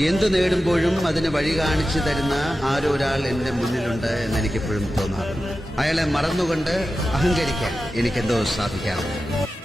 എന്തു നേടുമ്പോഴും അതിന് വഴി കാണിച്ചു തരുന്ന ആരോ ഒരാൾ എന്റെ മുന്നിലുണ്ട് എന്നെനിക്കെപ്പോഴും തോന്നാറുണ്ട്. അയാളെ മറന്നുകൊണ്ട് അഹങ്കരിക്കാൻ എനിക്കെന്തോ സാധിക്കാറുണ്ട്.